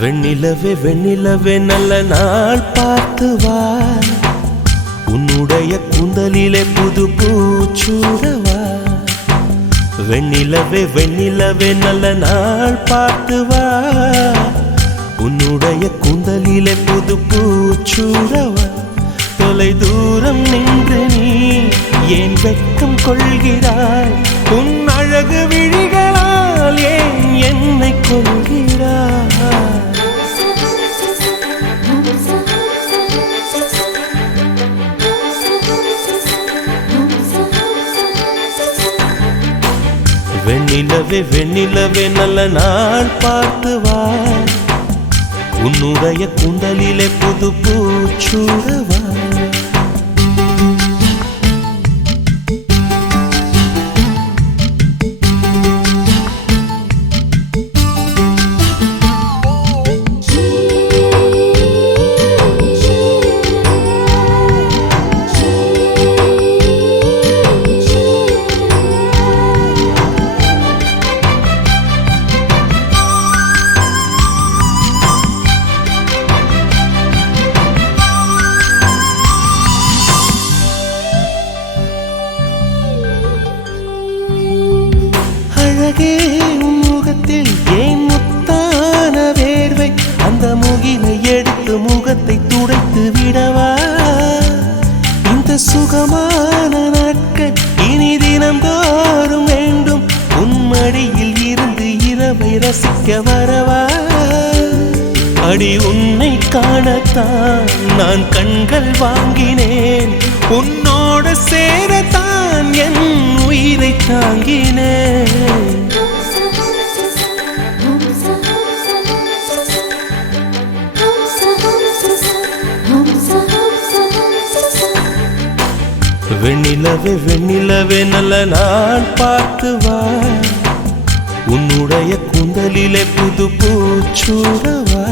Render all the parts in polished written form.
வெண்ணிலவே வெண்ணிலவே நல்ல நாள் பார்த்து வா, உன்னுடைய கூந்தலிலே புது பூச்சூடவா. வெண்ணிலவே வெண்ணிலவே நல்ல நாள் பார்த்து வா, உன்னுடைய கூந்தலிலே புது பூச்சூடவா. தொலை தூரம் நின்று நீ ஏன் வெட்கம் கொள்கிறாய்? உன் அழகு விழிகளால் ஏன் என்னை கொள்கிறாய்? வெண்ணிலவே வெண்ணிலவே நல்ல நாள் பார்த்து வா, உன்னுடைய கூந்தலிலே புது பூச்சூடவா. உன் முகத்தில் ஏன் முத்தான வேர்வை? அந்த முகிலை எடுத்து முகத்தை துடைத்து விடவா? இந்த சுகமான நாட்கள் இனி தினந்தோறும் வேண்டும். உன் மடியில் இருந்து இரவை ரசிக்க வரவா? அடி உன்னை காணத்தான் நான் கண்கள் வாங்கினேன், உன்னோடு சேரத்தான் என் உயிரை தாங்கினேன். வெண்ணிலவே வெண்ணிலவே நல்ல நாள் பார்த்து வா, உன்னுடைய கூந்தலிலே புது பூச்சூடவா.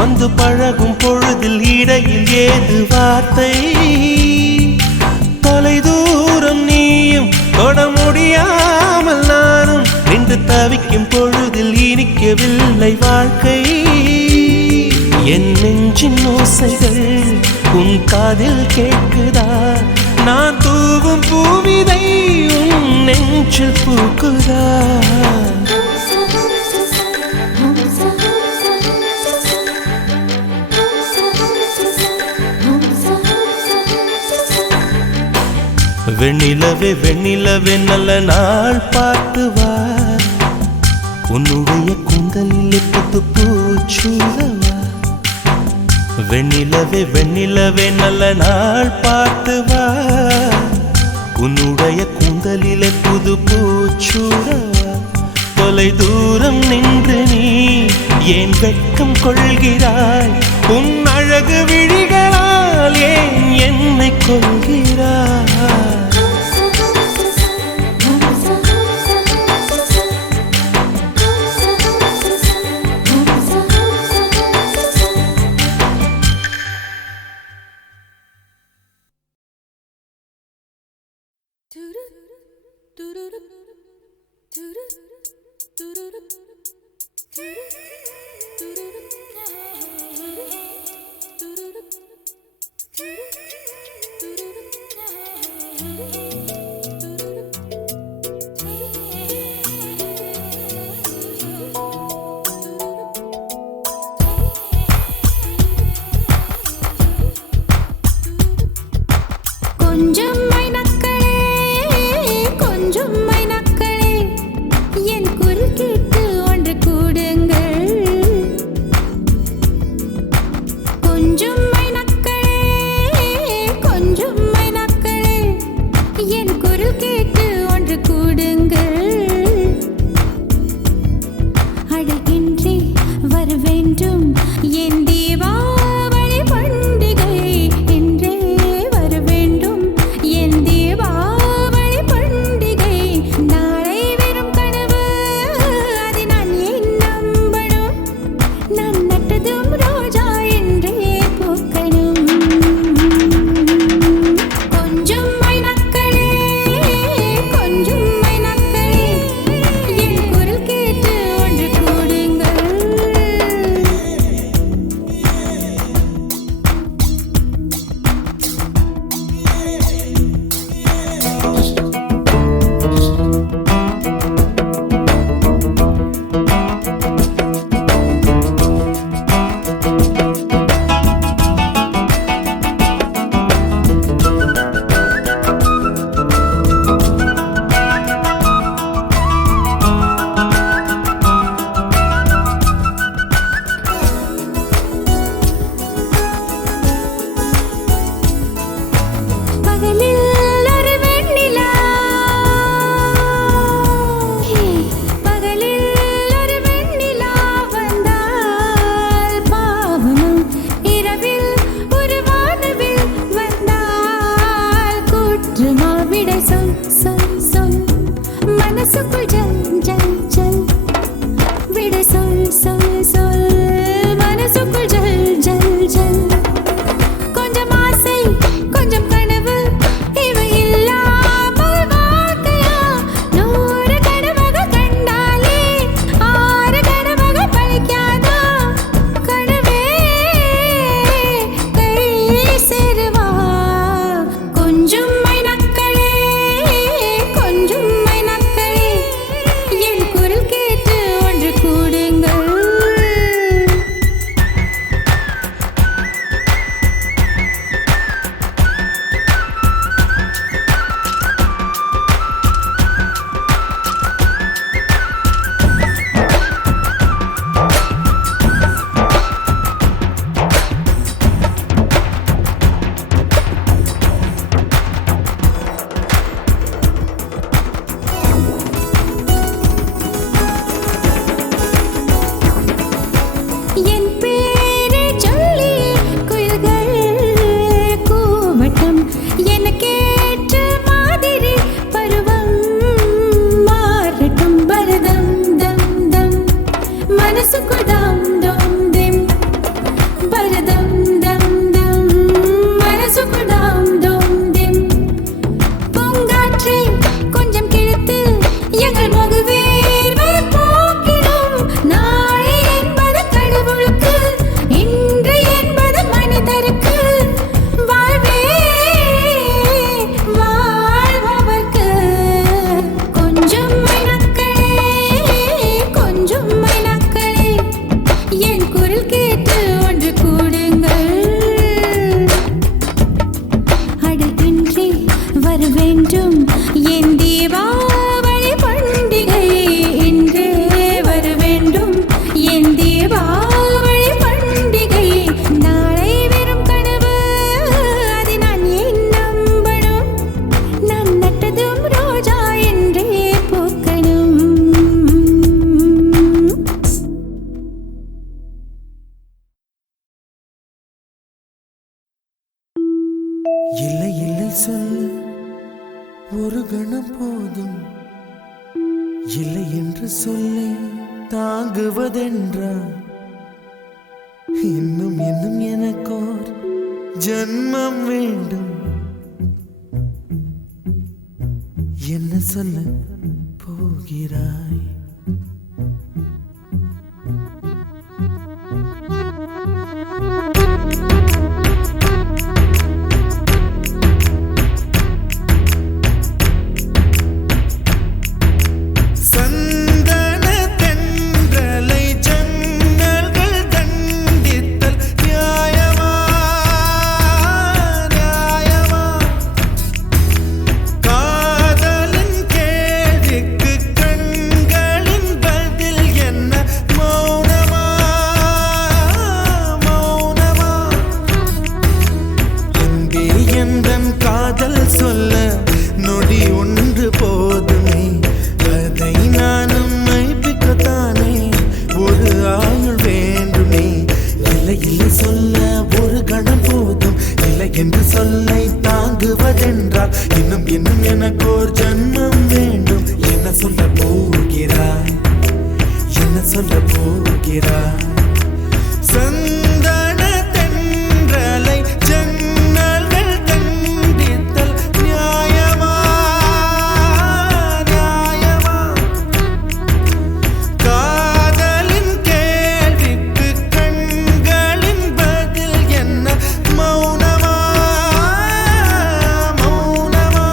வந்து பழகும் பொழுதில் இடையில் ஏது வார்த்தை? தொலை தூரம் நீயும் தொட முடியாமல் நானும் நின்று தவிக்கும் பொழுதில் இனிக்கவில்லை வாழ்க்கை. என் நெஞ்சின் ஓசைகள் உன் காதில் கேட்குதா? நான் தூவும் பூவிதை உன் நெஞ்சில் பூக்குதா? வெண்ணிலவே வெண்ணிலவே நல்ல நாள் பார்த்து வா, உன்னுடைய கூந்தலிலே புது பூச்சூடவா. வெண்ணிலவே வெண்ணிலவே நல்ல நாள் பார்த்து வா, உன்னுடைய கூந்தலிலே புது பூச்சூடவா. தொலை தூரம் நின்று நீ ஏன் வெட்கம் கொள்கிறாய்? உன் அழகு விழிகளால் ஏன் என்னை கொள்கிறாய்? மனசுக்குள் ஜல் ஜல் ஜல் விட சொல் சொல் சொல் மனசுக்குள் ஜல் ஜல் ஜல் கொஞ்சம் ஆசை கொஞ்சம் கனவு இவை இல்லாமல் வாழ்க்கையா 100 கனவுகள் கண்டாலே 6 கனவுகள் பழிக்காதா கனவே கை சேருவா கொஞ்சம் மைனக்களே கொஞ்சம் மைனக்களே என் குரல் கேட்டு ஒன்று கூடுங்கள் என் பேரை சொல்லி குயில்கள் கூவட்டும் எனக்கேற்ற மாதிரி பருவம் மாறட்டும் பரதம் தம் தம் மனசுக்குள் தம் தம் திம் பரதம் தம் தம் மனசுக்குள் தம் தம் திம் பூங்காற்றை கொஞ்சம் கிழித்து எங்கள் முகவேர்வை போக்கிடும் நாளை என்பது கடவுளுக்கு இன்று என்பது மனிதருக்கு வாழ்வே வாழ்பவர்க்கு கொஞ்சம் மைனக்களே கொஞ்சம் மைனக்களே என் குரல் கேட்டு ஒன்று கூடுங்கள் அடகின்றி வர வேண்டும் என் தீபாவளி பண்டிகை இன்றே வர வேண்டும் என் தீபாவளி பண்டிகை நாளை வெறும் கனவு அதை நான் ஏன் நம்பணும் நான் நட்டதும் ரோஜா என்றே பூக்கணும் இல்லை இல்லை சொல்ல ஒரு கணம் போதும் இல்லை என்று சொல்லை தாங்குவதென்றா இன்னும் இன்னும் எனக்கோர் ஜன்மம் வேண்டும் என்ன சொல்ல போகிறாய் சந்தன தென்றலை ஜன்னல்கள் தண்டித்தல் நியாயமா நியாயமா காதலின் கேள்விக்கு கண்களின் பதில் என்ன மௌனமா மௌனமா அன்பே எந்தன் காதல் சொல்ல நொடி ஒன்று போதுமே அதை நானும் மைப்பிக்கத்தானே ஒரு ஆயுள் வேண்டுமே இல்லை இல்லை சொல்ல ஒரு கணம் போதும் இல்லை என்று சொல்லை தாங்குவதென்றால் இன்னும் இன்னும் எனக்கு ஒரு ஜன்மம் வேண்டும் என்ன சொல்ல போகிறாய் என்ன சொல்ல போகிறாய் சந்தன தென்றலை ஜன்னல்கள் தண்டித்தல் நியாயமா நியாயமா காதலின் கேள்விக்கு கண்களின் பதில் என்ன மௌனமா மௌனமா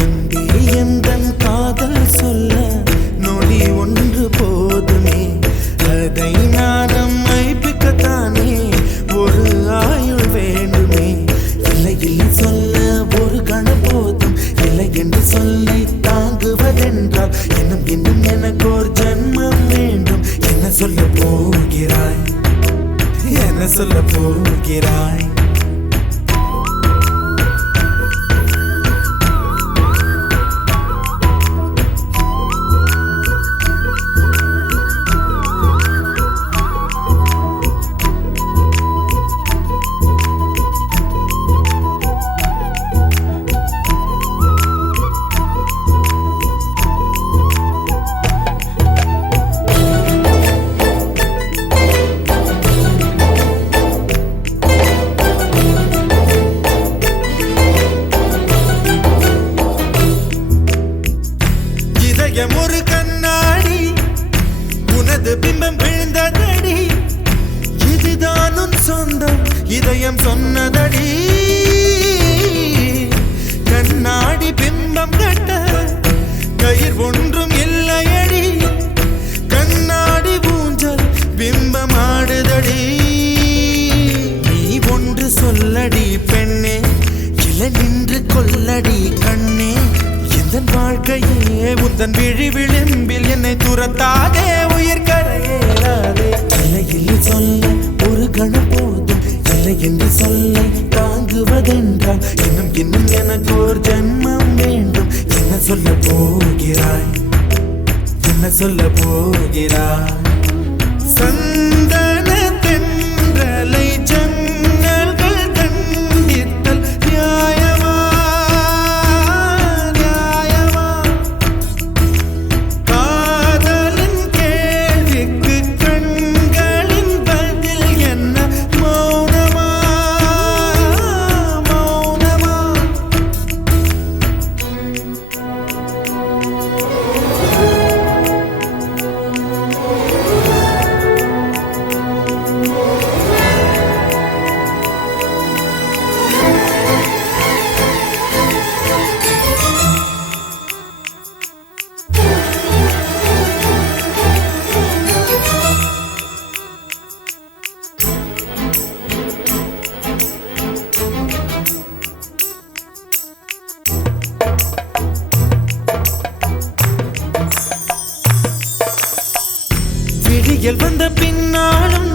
அன்பே எந்தன் காதல் சொல்ல நொடி ஒன்று போதுமே அதை நானும் மைப்பிக்கத்தானே ஒரு ஆயுள் வேண்டுமே இல்லை இல்லை சொல்ல ஒரு கணம் போதும் இல்லை என்று சொல்லை தாங்குவதென்றால் இன்னும் இன்னும் எனக்கு ஒரு ஜன்மம் வேண்டும் என்ன சொல்ல போகிறாய் என்ன சொல்ல போகிறாய் இதயம் ஒரு கண்ணாடி உனது பிம்பம் விழுந்ததடி இதுதான் உன் சொந்தம் இதயம் சொன்னதடி கண்ணாடி பிம்பம் கட்ட கயிர் ஒன்றும் இல்லையடி கண்ணாடி ஊஞ்சல் பிம்பம் ஆடுதடி நீ ஒன்று சொல்லடி பெண்ணே இல நின்று கொல்லடி கண்ணே எந்தன் வாழ்க்கையே உந்தன் விழி விளிம்பில் என்னை துரத்தாதே உயிர் கரையேறாதே இல்லை இல்லை சொல்ல ஒரு கணம் போதும் இல்லை என்று சொல்ல தாங்குவதென்றால் இன்னும் இன்னும் எனக்கு ஒரு ஜன்மம் வேண்டும் என்ன சொல்ல போகிறாய் என்ன சொல்ல போகிறாய் சந்தன தென்றலை ஜன்னல்கள் கண்டித்தல் நியாயமா நியாயமா காதலின் கேள்விக்கு கண்களின் பதில் என்ன மௌனமா மௌனமா விடியல் வந்த பின்னாலும்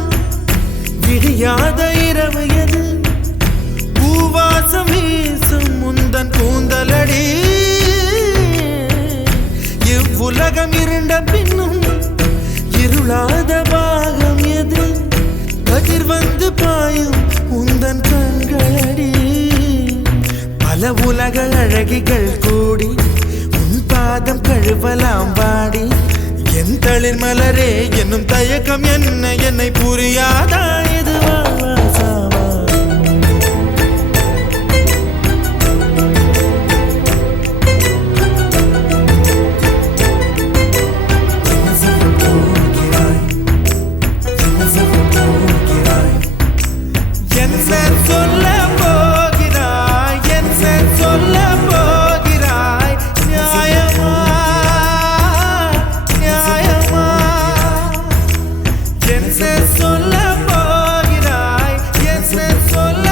விடியாத இரவு எது பூவாசம் வீசும் முந்தன் கூந்தலடி இவ்வுலகம் இருண்ட பின்னும் இருளாத பாகம் எது கதிர் வந்து பாயும் உந்தன் கண்களடி பல உலக அழகிகள் கூடி உன் பாதம் கழுவலாம் பாடி என் தளிர் மலரே என்னும் தயக்கம் என்ன என்னை புரியாதா இது வாழ்வா சாவா என்ன சொல்ல போகிறாய் என்ன சொல்ல போகிறாய் என்ன சொல்ல போகிறாய் என்ன சொல்ல போகிறாய் நியாயமா நியாயமா என்ன சொல்ல போகிறாய் என்ன சொல்ல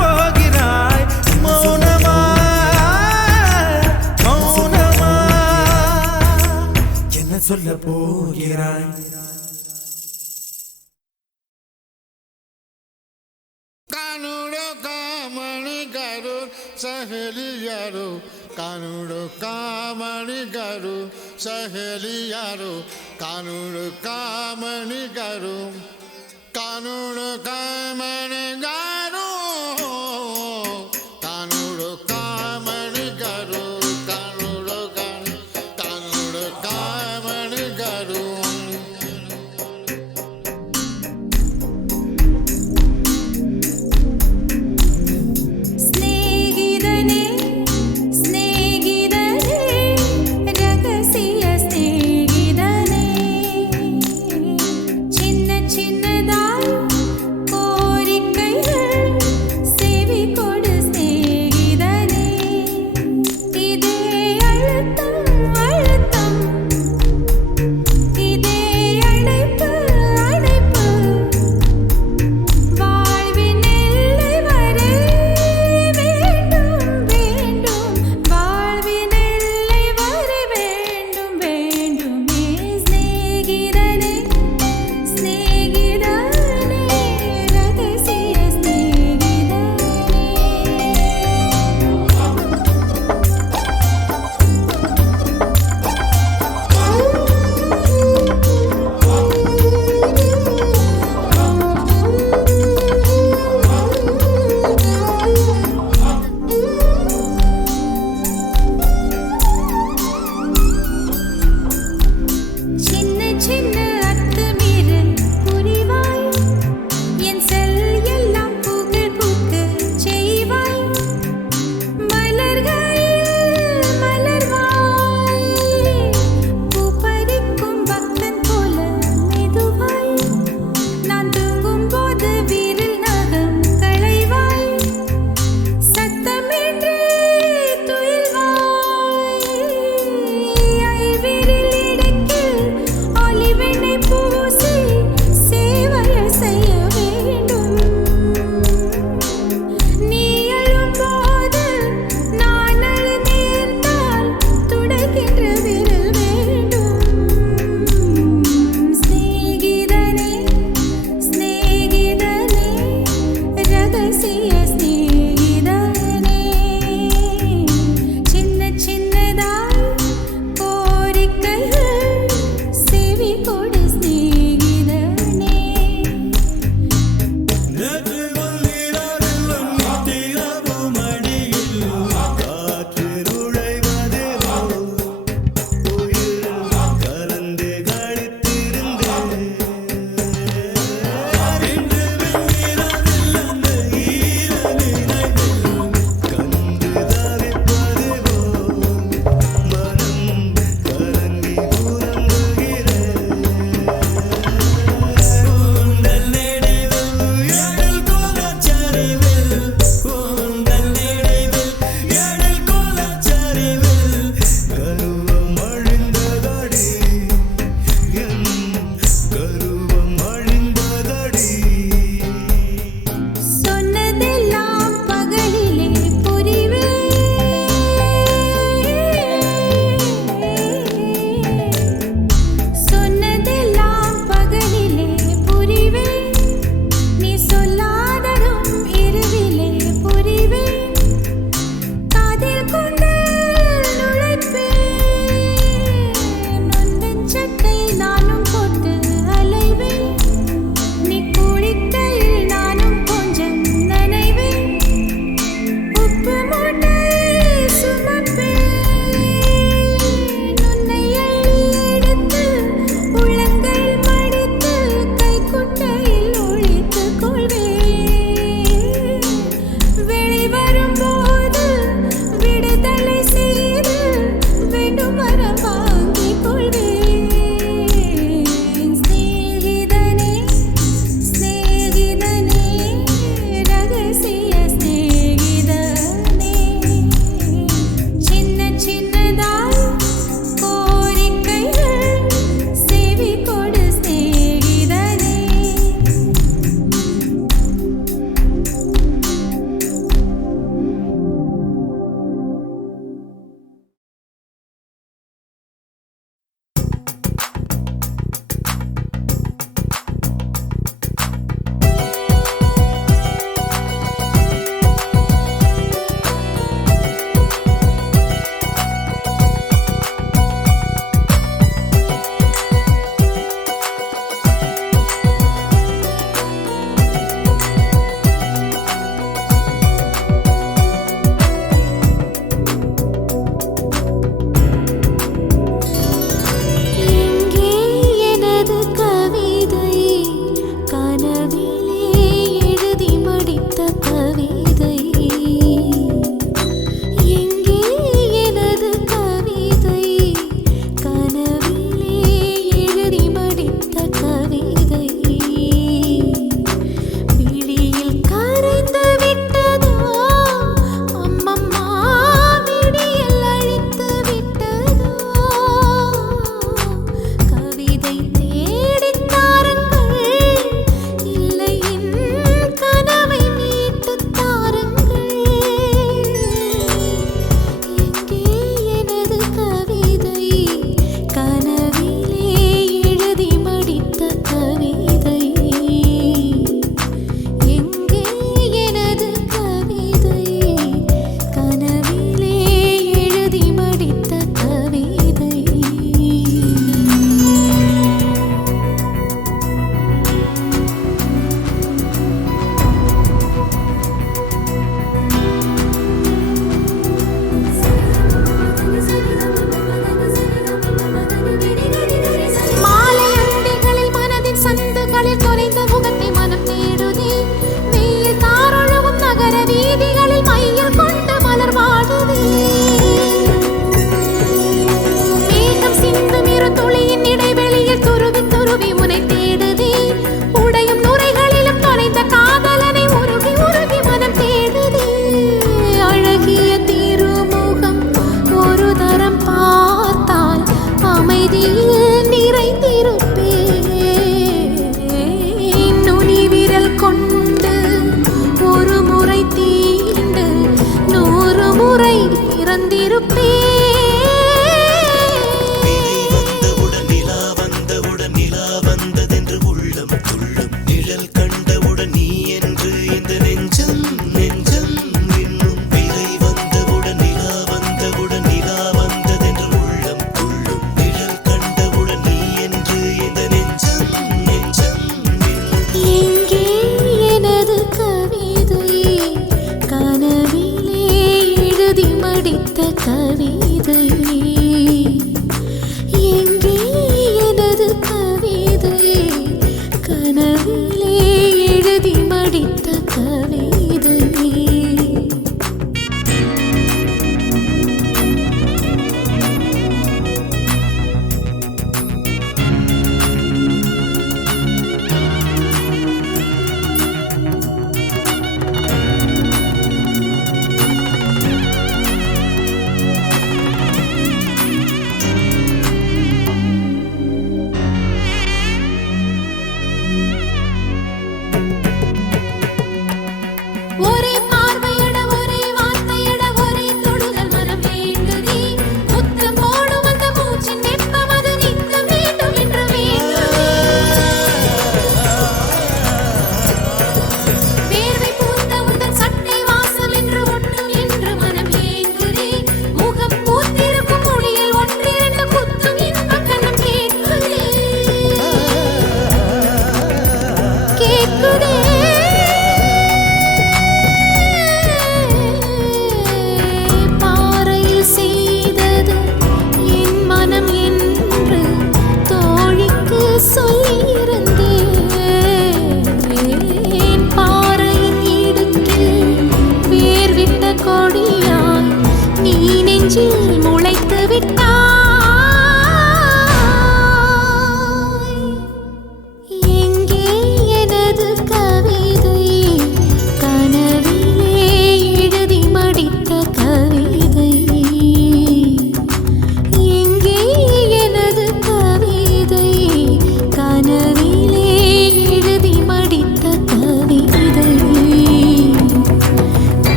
போகிறாய் மௌனமா மௌனமா என்ன சொல்ல போகிறாய் कानूड़ो कामणी करो सहेली यारो कानूड़ो कामणी करो सहेली यारो कानूड़ो कामणी करो कानूड़ो कामणी करो कानूड़ो कामणी करो कानूड़ो कामणी करो സ്നേഹിതനേ സ്നേഹിതനേ രഹസ്യ സ്നേഹിതനേ ചിന്ന ചിന്നതായി കോരിക്കൈകൾ அமைதியில் நிறைந்திருப்பேன் நுனி விரல் கொண்டு ஒரு முறை தீண்டு 100 முறை இறந்திருப்பேன் கவிதை